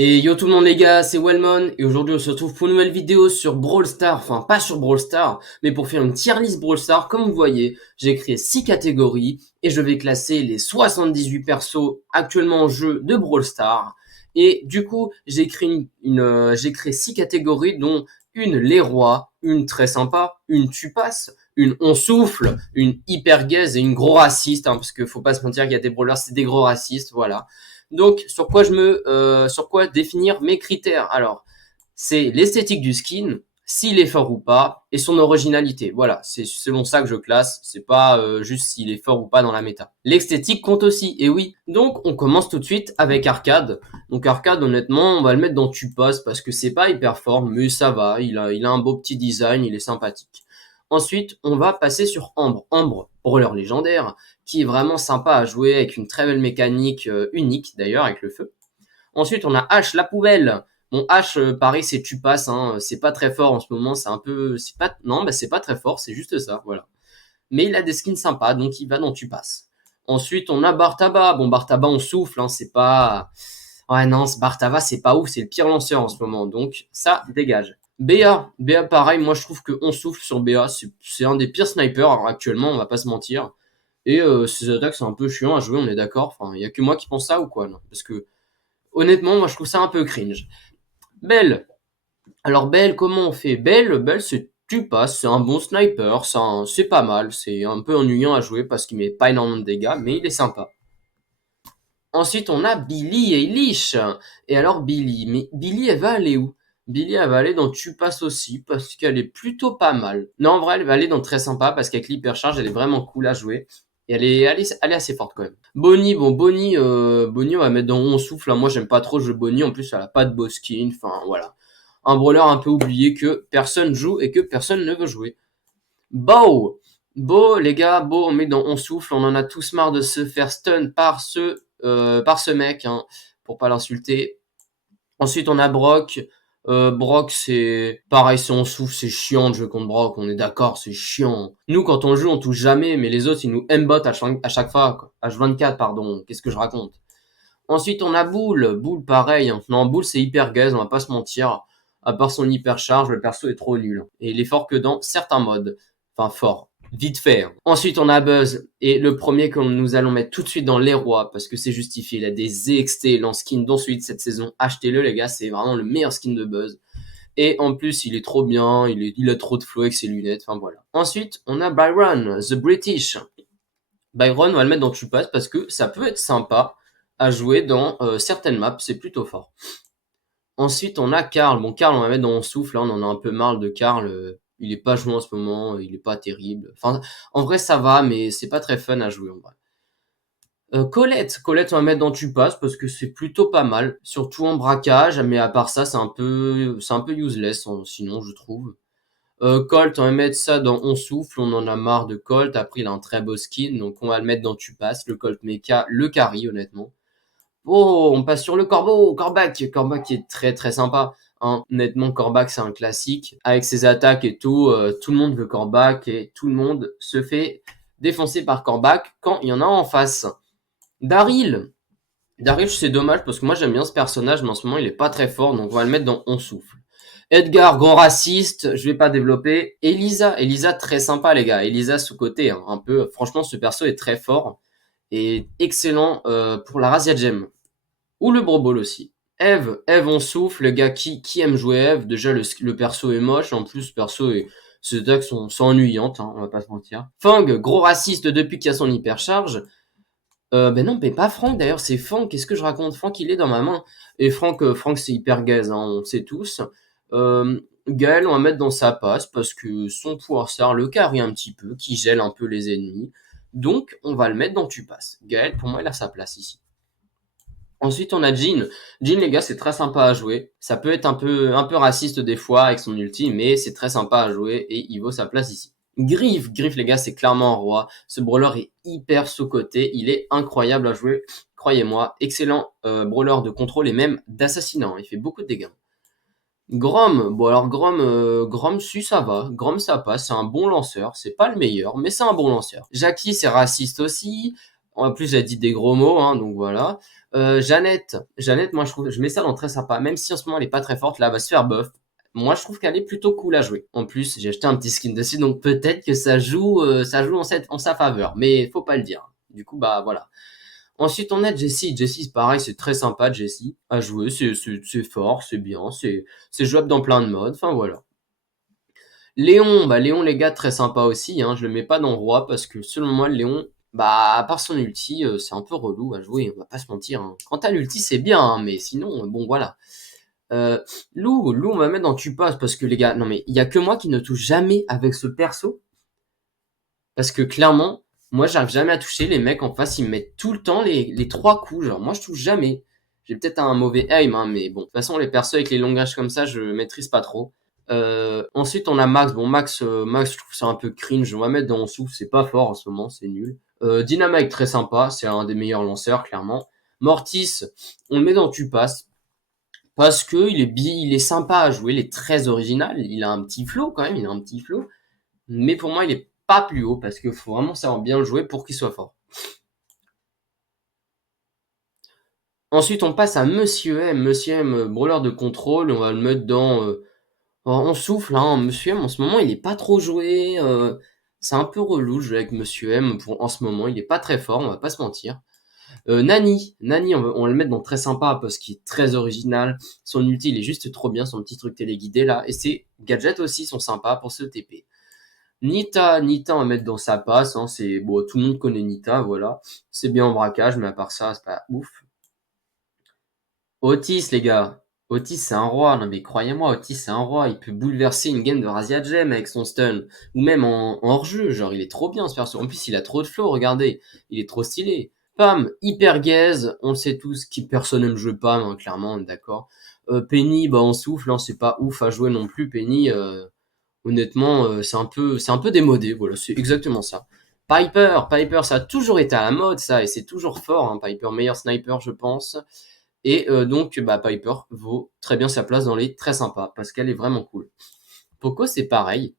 Et yo tout le monde les gars, c'est Wellmon et aujourd'hui on se retrouve pour une nouvelle vidéo sur Brawl Stars, enfin pas sur Brawl Stars, mais pour faire une tier list Brawl Stars. Comme vous voyez, j'ai créé 6 catégories et je vais classer les 78 persos actuellement en jeu de Brawl Stars. Et du coup, j'ai créé 6 catégories dont une les rois, une très sympa, une tu passes, une on souffle, une hyper gaze et une gros raciste, parce que faut pas se mentir qu'il y a des brawlers, c'est des gros racistes, voilà. Donc, sur quoi définir mes critères? Alors, c'est l'esthétique du skin, s'il est fort ou pas, et son originalité. Voilà, c'est selon ça que je classe. C'est pas juste s'il est fort ou pas dans la méta. L'esthétique compte aussi, et oui. Donc, on commence tout de suite avec Arcade. Donc, Arcade, honnêtement, on va le mettre dans Tu passes parce que c'est pas hyper fort, mais ça va. Il a un beau petit design, il est sympathique. Ensuite, on va passer sur Ambre. Ambre, brawler légendaire, qui est vraiment sympa à jouer avec une très belle mécanique unique d'ailleurs avec le feu. Ensuite, on a H, la poubelle. Bon, H, pareil, c'est tu passes, c'est pas très fort en ce moment, c'est un peu, c'est pas, non, bah c'est pas très fort, c'est juste ça, voilà. Mais il a des skins sympas, donc il va dans tu passes. Ensuite, on a Bartaba. Bon, Bartaba, on souffle, c'est pas, ouais, non, Bartaba, c'est pas ouf, c'est le pire lanceur en ce moment, donc ça dégage. BA pareil, moi je trouve que on souffle sur BA, c'est un des pires snipers actuellement, on va pas se mentir. Et ses attaques, c'est un peu chiant à jouer, on est d'accord. Enfin, il y a que moi qui pense ça ou quoi, non? Parce que honnêtement, moi je trouve ça un peu cringe. Belle. Alors Belle, comment on fait? Belle, c'est tu passes, c'est un bon sniper, c'est pas mal, c'est un peu ennuyant à jouer parce qu'il met pas énormément de dégâts, mais il est sympa. Ensuite, on a Billy et Eilish. Et alors Billy, mais Billy, elle va aller où? Billy, elle va aller dans Tu passes aussi parce qu'elle est plutôt pas mal. Non, en vrai, elle va aller dans Très sympa parce qu'avec l'hypercharge, elle est vraiment cool à jouer. Et elle est assez forte quand même. Bonnie, bon, Bonnie, on va mettre dans On souffle. Moi, j'aime pas trop jouer Bonnie. En plus, elle a pas de beau skin. Enfin, voilà. Un brawler un peu oublié que personne joue et que personne ne veut jouer. Beau, Beau, les gars, Beau, on met dans On souffle. On en a tous marre de se faire stun par ce mec, pour pas l'insulter. Ensuite, on a Brock. Brock, c'est pareil, si on souffle, c'est chiant de jouer contre Brock. On est d'accord, c'est chiant. Nous, quand on joue, on touche jamais, mais les autres, ils nous aimbot à chaque fois, quoi. H24, pardon. Qu'est-ce que je raconte? Ensuite, on a Bull. Bull, pareil. Non, Bull, c'est hyper gaze, on va pas se mentir. À part son hyper charge, le perso est trop nul. Et il est fort que dans certains modes. Enfin, fort. Vite fait. Ensuite, on a Buzz. Et le premier que nous allons mettre tout de suite dans les rois, parce que c'est justifié. Il a des EXT en skin d'ensuite cette saison. Achetez-le, les gars. C'est vraiment le meilleur skin de Buzz. Et en plus, il est trop bien. Il a trop de flow avec ses lunettes. Enfin, voilà. Ensuite, on a Byron, The British. Byron, on va le mettre dans Tu passes parce que ça peut être sympa à jouer dans certaines maps, c'est plutôt fort. Ensuite, on a Karl. Bon, Karl, on va mettre dans On souffle, on en a un peu marre de Karl. Il est pas joué en ce moment, il est pas terrible. Enfin, en vrai, ça va, mais c'est pas très fun à jouer en vrai. Colette, on va mettre dans Tu passes parce que c'est plutôt pas mal, surtout en braquage, mais à part ça, c'est un peu useless, sinon, je trouve. Colt, on va mettre ça dans On souffle, on en a marre de Colt, après il a un très beau skin, donc on va le mettre dans Tu passes, le Colt Mecha, le carry honnêtement. Oh, on passe sur le Corbeau, Corbac qui est très très sympa. Honnêtement, Corbac c'est un classique, avec ses attaques et tout le monde veut Corbac et tout le monde se fait défoncer par Corbac quand il y en a en face. Daryl, Daryl c'est dommage parce que moi j'aime bien ce personnage, mais en ce moment il est pas très fort, donc on va le mettre dans On souffle. Edgar, grand raciste, je vais pas développer. Elisa très sympa les gars. Elisa sous-côté, un peu. Franchement, ce perso est très fort et excellent pour la Razia Gem. Ou le Broball aussi. Eve, on souffle, le gars qui aime jouer Eve. Déjà, le perso est moche, en plus, ses attacks sont ennuyantes, on va pas se mentir. Fang, gros raciste depuis qu'il y a son hypercharge. Ben non, mais pas Franck d'ailleurs, c'est Franck. Qu'est-ce que je raconte? Franck, il est dans ma main. Et Franck c'est hyper gaze, on sait tous. Gaël, on va mettre dans sa passe parce que son pouvoir sert le carry un petit peu, qui gèle un peu les ennemis. Donc, on va le mettre dans Tu passes. Gaël, pour moi, il a sa place ici. Ensuite, on a Jean. Jean, les gars, c'est très sympa à jouer. Ça peut être un peu raciste des fois avec son ulti, mais c'est très sympa à jouer et il vaut sa place ici. Griff, les gars, c'est clairement un roi. Ce brawler est hyper sous-coté. Il est incroyable à jouer. Croyez-moi, excellent brawler de contrôle et même d'assassinat. Il fait beaucoup de dégâts. Grom, bon alors Grom, si ça va. Grom, ça passe. C'est un bon lanceur. C'est pas le meilleur, mais c'est un bon lanceur. Jackie, c'est raciste aussi. En plus, elle dit des gros mots, donc voilà. Jeannette, moi je mets ça dans très sympa, même si en ce moment elle est pas très forte, là elle va se faire buff. Moi je trouve qu'elle est plutôt cool à jouer. En plus j'ai acheté un petit skin dessus, donc peut-être que ça joue en sa faveur, mais faut pas le dire. Du coup bah voilà. Ensuite on a Jessie. Jessie c'est pareil, c'est très sympa Jessie à jouer, c'est fort, c'est bien, c'est jouable dans plein de modes, enfin voilà. Léon, bah Léon les gars très sympa aussi, hein. Je le mets pas dans roi parce que selon moi Léon, bah à part son ulti, c'est un peu relou à jouer, on va pas se mentir, hein. Quand t'as l'ulti c'est bien, hein, mais sinon bon voilà. Euh, Lou on va mettre dans tu passes parce que les gars, non mais il y a que moi qui ne touche jamais avec ce perso parce que clairement, moi j'arrive jamais à toucher, les mecs en face ils me mettent tout le temps les trois coups, genre moi je touche jamais. J'ai peut-être un mauvais aim, hein, mais bon, de toute façon les persos avec les longages comme ça je maîtrise pas trop. Ensuite, on a Max. Bon, Max, je trouve ça un peu cringe. On va mettre dans souffle, c'est pas fort en ce moment, c'est nul. Dynamite, très sympa, c'est un des meilleurs lanceurs, clairement. Mortis, on le met dans tu passes parce que il est sympa à jouer, il est très original. Il a un petit flow quand même, il a un petit flow. Mais pour moi, il est pas plus haut parce qu'il faut vraiment savoir bien le jouer pour qu'il soit fort. Ensuite, on passe à Monsieur M. Monsieur M, brawler de contrôle. On va le mettre dans on souffle, hein. Monsieur M, en ce moment, il est pas trop joué. C'est un peu relou de jouer avec Monsieur M en ce moment. Il est pas très fort, on va pas se mentir. Nani, on va le mettre dans très sympa parce qu'il est très original. Son ulti, il est juste trop bien, son petit truc téléguidé là. Et ses gadgets aussi sont sympas pour se TP. Nita, on va mettre dans sa passe. Hein. C'est bon, tout le monde connaît Nita, voilà. C'est bien en braquage, mais à part ça, c'est pas ouf. Otis, les gars. Otis, c'est un roi. Non, mais croyez-moi, Otis, c'est un roi. Il peut bouleverser une game de Razia Gem avec son stun. Ou même en hors-jeu. Genre, il est trop bien, ce perso. En plus, il a trop de flow, regardez. Il est trop stylé. Pam, hyper gaze. On le sait tous qui personne n'aime jouer Pam, hein, clairement, on est d'accord. Penny, bah, on souffle, hein, c'est pas ouf à jouer non plus, Penny. Honnêtement, c'est un peu démodé. Voilà, c'est exactement ça. Piper, ça a toujours été à la mode, ça. Et c'est toujours fort, hein, Piper, meilleur sniper, je pense. Et donc, bah, Piper vaut très bien sa place dans les très sympas, parce qu'elle est vraiment cool. Poco, c'est pareil.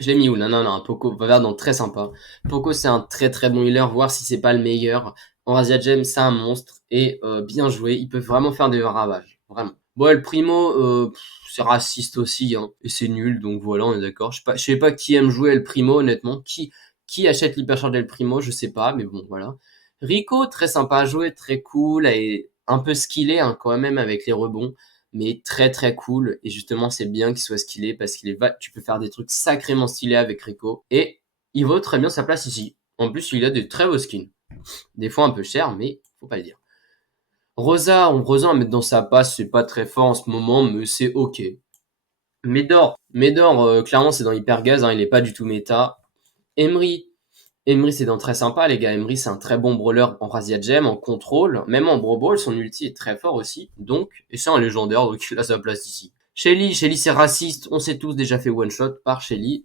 Je l'ai mis où? Non, non, non, Poco, va vers dans très sympa. Poco, c'est un très très bon healer, voir si c'est pas le meilleur. En Razia Gem, c'est un monstre, et bien joué, il peut vraiment faire des ravages, vraiment. Bon, El Primo, c'est raciste aussi, hein, et c'est nul, donc voilà, on est d'accord. Je sais pas qui aime jouer El Primo, honnêtement. Qui achète l'hypercharge El Primo, je sais pas, mais bon, voilà. Rico, très sympa à jouer, très cool, et un peu skillé hein, quand même avec les rebonds, mais très très cool. Et justement, c'est bien qu'il soit skillé parce tu peux faire des trucs sacrément stylés avec Rico. Et il vaut très bien sa place ici. En plus, il a des très beaux skins. Des fois un peu cher, mais faut pas le dire. Rosa à mettre dans sa passe, c'est pas très fort en ce moment, mais c'est ok. Médor, clairement, c'est dans Hypergaz, hein, il est pas du tout méta. Emery, Emery, c'est dans très sympa, les gars. Emery, c'est un très bon brawler en Razia Gem, en contrôle. Même en Brawl Ball, son ulti est très fort aussi. Donc, et c'est un légendaire, donc il a sa place ici. Shelly, c'est raciste. On s'est tous déjà fait one-shot par Shelly.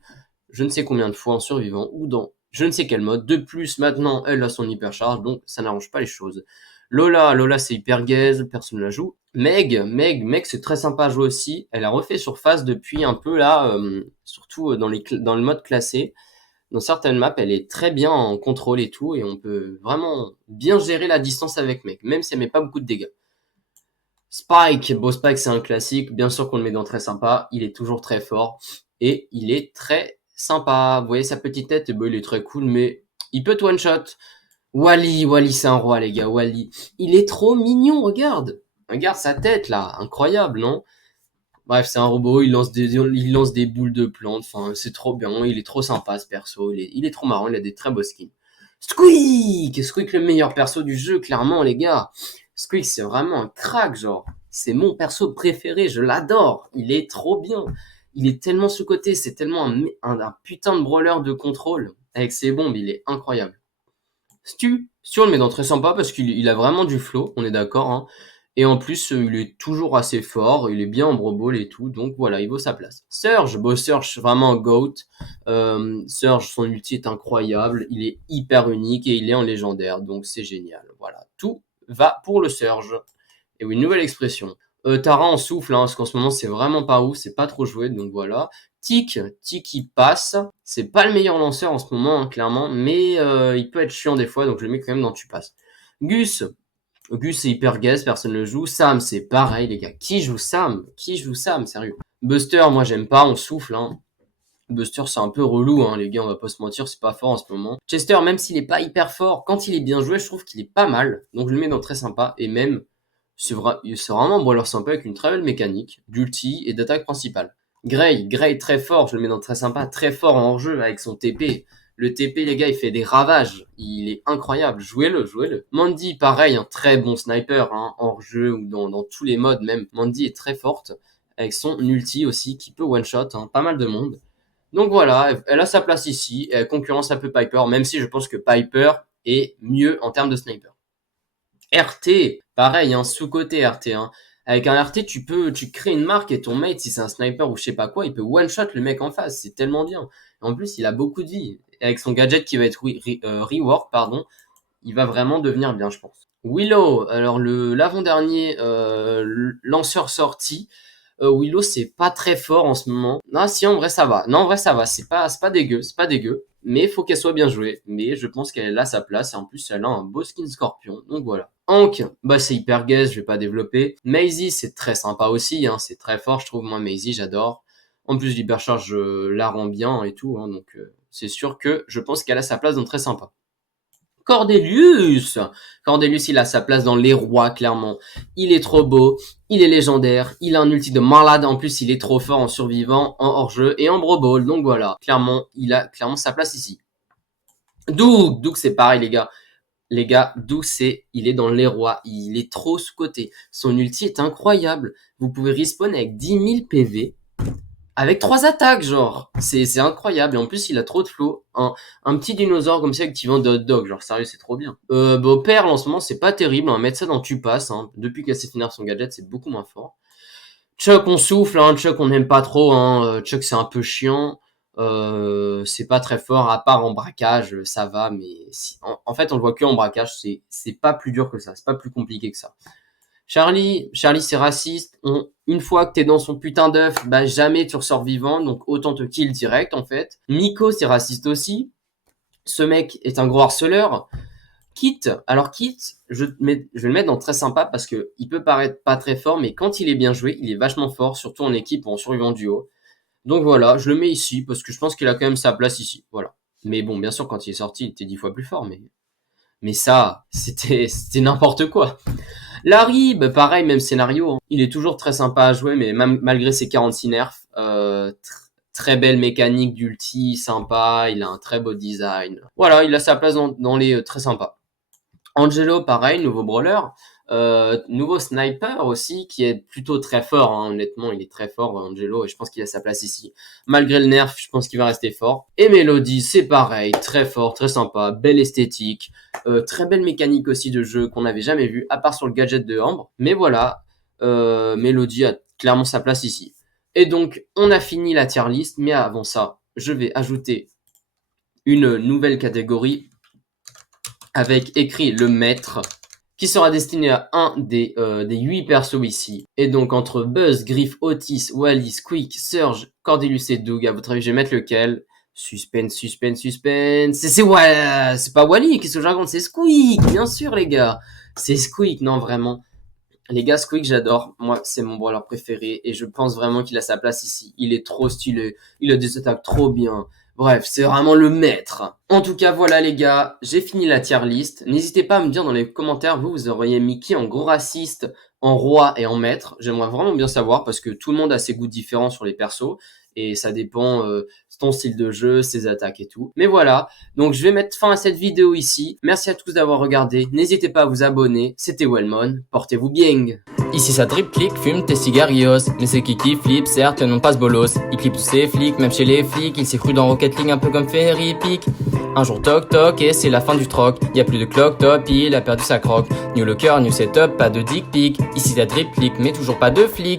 Je ne sais combien de fois en survivant ou dans je ne sais quel mode. De plus, maintenant, elle a son hypercharge, donc ça n'arrange pas les choses. Lola, c'est hyper gaze, personne ne la joue. Meg, c'est très sympa à jouer aussi. Elle a refait surface depuis un peu là, surtout dans le mode classé. Dans certaines maps, elle est très bien en contrôle et tout, et on peut vraiment bien gérer la distance avec mec, même si elle met pas beaucoup de dégâts. Spike, c'est un classique, bien sûr qu'on le met dans très sympa, il est toujours très fort, et il est très sympa. Vous voyez sa petite tête, et il est très cool, mais il peut one-shot. Wally, c'est un roi les gars, Wally. Il est trop mignon, Regarde sa tête là, incroyable, non? Bref, c'est un robot, il lance des boules de plantes, enfin, c'est trop bien, il est trop sympa ce perso, il est trop marrant, il a des très beaux skins. Squeak, le meilleur perso du jeu, clairement, les gars. Squeak, c'est vraiment un crack, genre. C'est mon perso préféré, je l'adore. Il est trop bien. Il est tellement sous-coté, c'est tellement un putain de brawler de contrôle. Avec ses bombes, il est incroyable. Stu, on le met dans très sympa parce qu'il a vraiment du flow, on est d'accord, hein. Et en plus, il est toujours assez fort, il est bien en broball et tout, donc voilà, il vaut sa place. Surge, vraiment un GOAT. Surge, son ulti est incroyable, il est hyper unique et il est en légendaire, donc c'est génial. Voilà, tout va pour le Surge. Et oui, nouvelle expression. Tara en souffle, hein, parce qu'en ce moment c'est vraiment pas ouf, c'est pas trop joué, donc voilà. Tic il passe. C'est pas le meilleur lanceur en ce moment, hein, clairement, mais il peut être chiant des fois, donc je le mets quand même dans tu passes. Gus, Gus c'est hyper gaze, personne ne le joue. Sam c'est pareil les gars. Qui joue Sam? Sérieux? Buster moi j'aime pas, on souffle hein. Buster c'est un peu relou hein les gars, on va pas se mentir, c'est pas fort en ce moment. Chester même s'il est pas hyper fort, quand il est bien joué je trouve qu'il est pas mal. Donc je le mets dans très sympa et même c'est vraiment un brawler sympa avec une très belle mécanique, d'ulti et d'attaque principale. Gray très fort, je le mets dans très sympa, très fort en hors-jeu avec son TP. Le TP, les gars, il fait des ravages. Il est incroyable. Jouez-le. Mandy, pareil, un très bon sniper, hein, hors jeu ou dans tous les modes même. Mandy est très forte, avec son ulti aussi, qui peut one-shot, hein, pas mal de monde. Donc voilà, elle a sa place ici. Elle concurrence un peu Piper, même si je pense que Piper est mieux en termes de sniper. RT, pareil, hein, sous-côté RT, hein. Avec un RT, tu crées une marque et ton mate, si c'est un sniper ou je sais pas quoi, il peut one-shot le mec en face. C'est tellement bien. En plus, il a beaucoup de vie. Avec son gadget qui va être rework, pardon, il va vraiment devenir bien, je pense. Willow, alors l'avant-dernier lanceur sorti. Willow, c'est pas très fort en ce moment. Non, si, en vrai, ça va. C'est pas dégueu. Mais il faut qu'elle soit bien jouée. Mais je pense qu'elle a sa place. Et en plus, elle a un beau skin scorpion. Donc voilà. Hank, bah c'est hyper gaze, je vais pas développer. Maisie, c'est très sympa aussi. Hein, c'est très fort, je trouve. Moi, Maisie, j'adore. En plus, l'hypercharge la rend bien et tout. Hein, donc c'est sûr que je pense qu'elle a sa place, donc très sympa. Cordelius, il a sa place dans les rois, clairement. Il est trop beau, il est légendaire, il a un ulti de malade, en plus il est trop fort en survivant, en hors-jeu et en bro ball, donc voilà. Clairement, il a clairement sa place ici. Doug c'est pareil les gars. Doug il est dans les rois, il est trop sous-côté. Son ulti est incroyable. Vous pouvez respawn avec 10 000 PV. Avec 3 attaques, genre. C'est incroyable. Et en plus, il a trop de flow. Un petit dinosaure comme ça activant de hot dog. Genre, sérieux, c'est trop bien. Perle, en ce moment, c'est pas terrible. Hein. Mettre ça dans Tu passes. Hein. Depuis qu'elle s'est finir son gadget, c'est beaucoup moins fort. Chuck, on souffle. Hein. Chuck, on n'aime pas trop. Hein. Chuck, c'est un peu chiant. C'est pas très fort. À part en braquage, ça va. Mais en fait, on le voit que en braquage. C'est pas plus dur que ça. C'est pas plus compliqué que ça. Charlie, c'est raciste. Une fois que t'es dans son putain d'œuf, bah jamais tu ressors vivant, donc autant te kill direct en fait. Miko, c'est raciste aussi. Ce mec est un gros harceleur. Kit, je vais le mettre dans très sympa parce que il peut paraître pas très fort, mais quand il est bien joué, il est vachement fort, surtout en équipe ou en survivant duo. Donc voilà, je le mets ici parce que je pense qu'il a quand même sa place ici. Voilà. Mais bon, bien sûr, quand il est sorti, il était 10 fois plus fort, mais ça, c'était n'importe quoi. Larry, bah pareil, même scénario. Hein. Il est toujours très sympa à jouer, mais malgré ses 46 nerfs, très belle mécanique d'ulti, sympa. Il a un très beau design. Voilà, il a sa place dans les très sympas. Angelo, pareil, nouveau brawler. Nouveau sniper aussi, qui est plutôt très fort. Hein. Honnêtement, il est très fort, Angelo, et je pense qu'il a sa place ici. Malgré le nerf, je pense qu'il va rester fort. Et Melody, c'est pareil, très fort, très sympa, belle esthétique, très belle mécanique aussi de jeu qu'on n'avait jamais vu, à part sur le gadget de Ambre. Mais voilà, Melody a clairement sa place ici. Et donc, on a fini la tier list, mais avant ça, je vais ajouter une nouvelle catégorie avec écrit le maître, qui sera destiné à un des 8 persos ici. Et donc entre Buzz, Griff, Otis, Wally, Squeak, Surge, Cordelius et Doug, à votre avis, je vais mettre lequel? Suspense. C'est pas Wally, qu'est-ce que je raconte? C'est Squeak, bien sûr les gars. C'est Squeak, non vraiment. Les gars, Squeak, j'adore. Moi, c'est mon brawler préféré et je pense vraiment qu'il a sa place ici. Il est trop stylé, il a des attaques trop bien. Bref, c'est vraiment le maître. En tout cas, voilà les gars, j'ai fini la tier list. N'hésitez pas à me dire dans les commentaires, vous auriez mis qui en gros raciste, en roi et en maître. J'aimerais vraiment bien savoir parce que tout le monde a ses goûts différents sur les persos. Et ça dépend ton style de jeu, ses attaques et tout. Mais voilà, donc je vais mettre fin à cette vidéo ici. Merci à tous d'avoir regardé. N'hésitez pas à vous abonner. C'était Wellmon, portez-vous bien. Ici ça drip click, fume tes cigarios. Mais c'est qui flip, certes, non pas ce bolos. Il clip tous ses flics, même chez les flics. Il s'est cru dans Rocket League un peu comme Ferry Peak. Un jour toc toc et c'est la fin du troc. Y a plus de clock top, il a perdu sa croque. New locker, new setup, pas de dick pic. Ici ça drip click, mais toujours pas de flic.